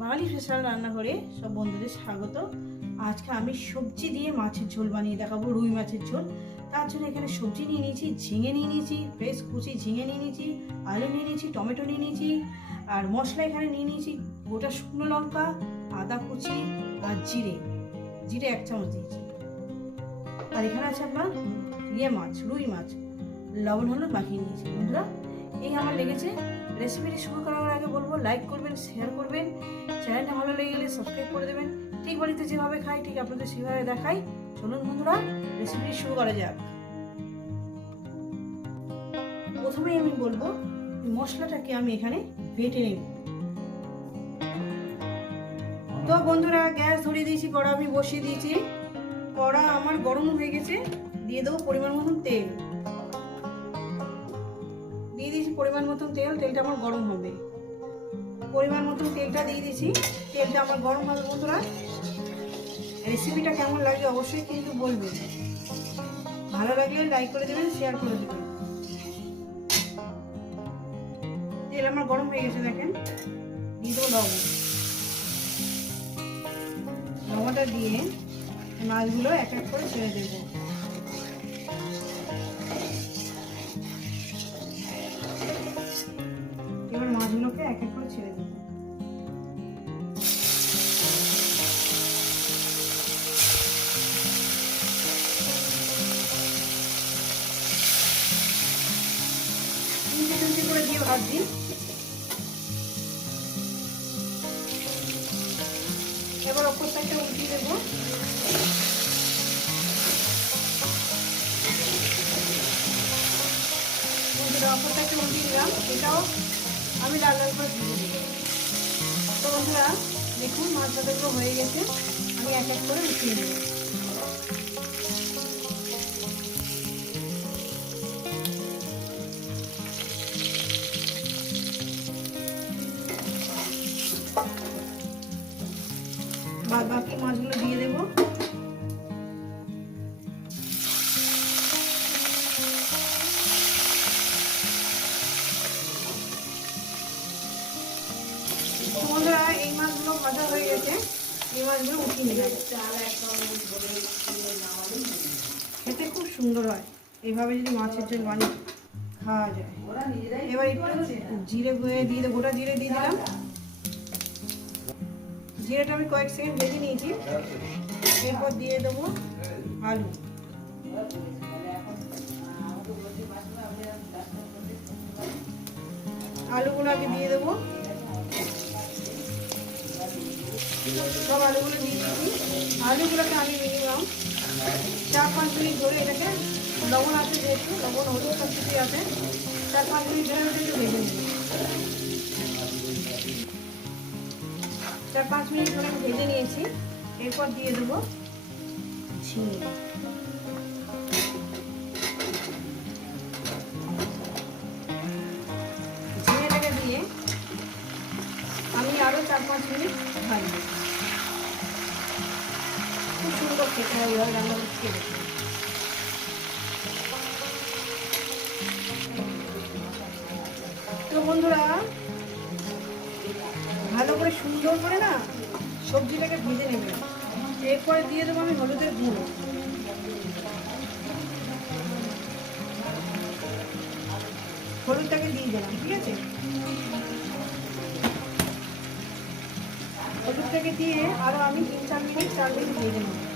বাঙালি special রান্নাঘরে সব বন্ধুদের স্বাগত। আজকে আমি সবজি দিয়ে মাছের ঝোল বানিয়ে দেখাবো, রুই মাছের ঝোল। তার জন্য এখানে সবজি নিয়ে নিয়েছি, ঝিঙে নিয়ে নিয়েছি ফ্রেশ কুচি ঝিঙে নিয়ে নিয়েছি, আলু নিয়ে নিয়েছি, টমেটো নিয়ে নিয়েছি, আর মশলা এখানে নিয়ে নিয়েছি গোটা শুকনো লঙ্কা, আদা কুচি আর জিরে। জিরে এক চামচ দিয়েছি। আর এখানে আছে আপনার ইয়ে মাছ, রুই মাছ। লবণ, হলুদ মাখিয়ে নিয়েছি। বন্ধুরা, এই আমার লেগেছে রেসিপিটি শুরু করার আগে বলব লাইক করবেন শেয়ার করবেন। চ্যানেলটা ভালো লেগে গেলে সাবস্ক্রাইব করে দেবেন। ঠিক বাড়িতে যেভাবে খাই, ঠিক আপনাদের সেভাবে দেখাই। চলুন বন্ধুরা, রেসিপিটি শুরু করা যাক। প্রথমেই আমি বলব, মশলাটাকে আমি এখানে বেটে নেব। তো বন্ধুরা, গ্যাস ধরিয়ে দিয়েছি, কড়া আমি বসিয়ে দিয়েছি। কড়া আমার গরম হয়ে গেছে, দিয়ে দেবো পরিমাণ মতন তেল। পরিমাণ মতন তেল, তেলটা আমার গরম হবে। পরিমাণ মতন তেলটা দিয়ে দিয়েছি। তেলটা আমার গরম হবে বন্ধুরা। রেসিপিটা কেমন লাগে অবশ্যই কিন্তু বলবেন। ভালো লাগলে লাইক করে দেবেন, শেয়ার করে দেবেন। তেল আমার গরম হয়ে গেছে, দেখেন। দিয়ে দেবো লবণ। লবণটা দিয়ে মাছগুলো এক এক করে ছেড়ে দেবো। এক এক করে ছেড়ে ভাজছি এবার অপর সাইডটা দেবো। অপর সাইডটা দিলাম এটাও। আমি লাল করে দিয়ে দিই তো বন্ধুরা, দেখুন মাছ ভাজাগুলো হয়ে গেছে। আমি এক এক করে উঠিয়ে নেব বাকি মাছগুলো দিয়ে দেবো। এই মাছগুলো হয়ে গেছে। এই মাছগুলো উঠিয়ে নিলাম। খেতে খুব সুন্দর হয়। এইভাবে যদি মাছের ঝোল বানিয়ে খাওয়া যায়। এবার একটু জিরে গুঁড়ে দিয়ে দেবো। গোটা জিরে দিয়ে দিলাম। জিরেটা আমি কয়েক সেকেন্ড ভেজে নিয়েছি। এরপর দিয়ে দেবো আলু। আলুগুলো আগে দিয়ে দেবো। সব আলুগুলো দিয়ে দিচ্ছি আলুগুলোকে আমি মিনিমাম চার পাঁচ মিনিট ধরে এটাকে লবণ আছে যেহেতু লবণ হলুদ সব কিছুই আছে চার পাঁচ মিনিট ধরে ওটা ভেজে নিই চার পাঁচ মিনিট ধরে ভেজে নিয়েছি এরপর দিয়ে দেবো ঝিঙে দিয়ে আমি আরও চার পাঁচ মিনিট ভাজবো। করতে তো বন্ধুরা, ভালো করে সুন্দর করে না সবজিটাকে ভেজে নেবে। এরপরে দিয়ে দেবো আমি হলুদের গুঁড়ো। হলুদটাকে দিয়ে দিলাম, ঠিক আছে? হলুদটাকে দিয়ে আরও আমি তিন চার মিনিট চার মিনিট ভেজে নেব।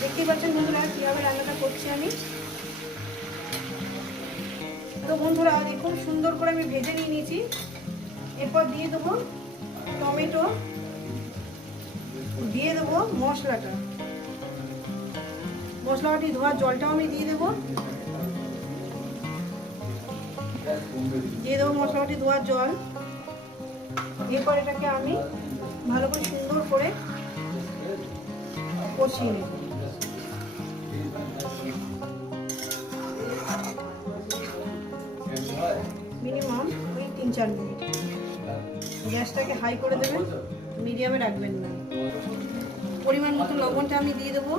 দেখতেই পাচ্ছেন বন্ধুরা, কীভাবে রান্নাটা করছি আমি? তো বন্ধুরা, দেখুন সুন্দর করে আমি ভেজে নিয়ে নিয়েছি। এরপর দিয়ে দেবো টমেটো, দিয়ে দেবো মশলাটা। মশলাটি ধোয়ার জলটাও আমি দিয়ে দেবো। দিয়ে দেবো মশলাটি ধোয়ার জল। এরপর এটাকে আমি ভালো করে সুন্দর করে কষিয়ে নেব। মিনিমাম ওই তিন চার মিনিট। গ্যাসটাকে হাই করে দেবেন, মিডিয়ামে রাখবেন না। পরিমাণ মতো লবণটা আমি দিয়ে দেবো।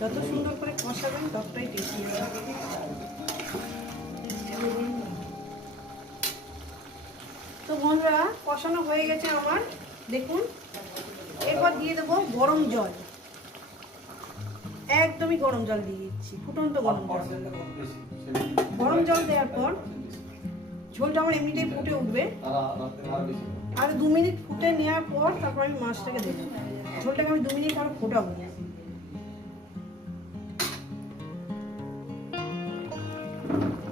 যত সুন্দর করে কষাবেন, ততটাই টেস্টি তো বন্ধুরা, কষানো হয়ে গেছে আমার। দেখুন, এরপর দিয়ে দেবো গরম জল। একদমই গরম জল দিয়ে দিচ্ছি, ফুটন্ত গরম জল। গরম জল দেওয়ার পর ঝোলটা আমার এমনিতেই ফুটে উঠবে। আর দু মিনিট ফুটে নেওয়ার পর তারপর আমি মাছটাকে দেবো। ঝোলটাকে আমি দু মিনিট আরও ফোটাবো।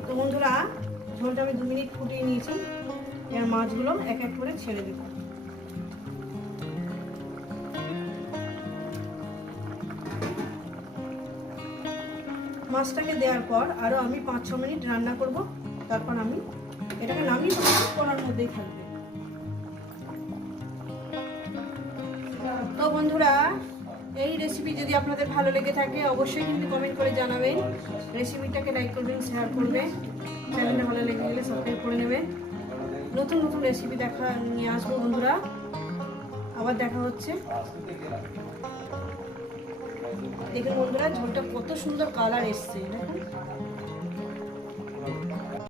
তো বন্ধুরা, ঝোলটা আমি দু মিনিট ফুটিয়ে নিয়েছি। এর মাছগুলো এক এক করে ছেড়ে দেবো। মাছটাকে দেওয়ার পর আরও আমি পাঁচ ছ মিনিট রান্না করব। তারপর আমি এটাকে নামিয়ে করার মধ্যেই থাকবে। তো বন্ধুরা, এই রেসিপি যদি আপনাদের ভালো লেগে থাকে, অবশ্যই কিন্তু কমেন্ট করে জানাবেন। রেসিপিটাকে লাইক করবেন শেয়ার করবেন। চ্যানেলটা ভালো লেগে গেলে সাবস্ক্রাইব করে নেবেন। নতুন নতুন রেসিপি দেখা নিয়ে আসব বন্ধুরা। আবার দেখা হচ্ছে। দেখুন বন্ধুরা, ঝোলটা কত সুন্দর কালার এসছে, দেখুন।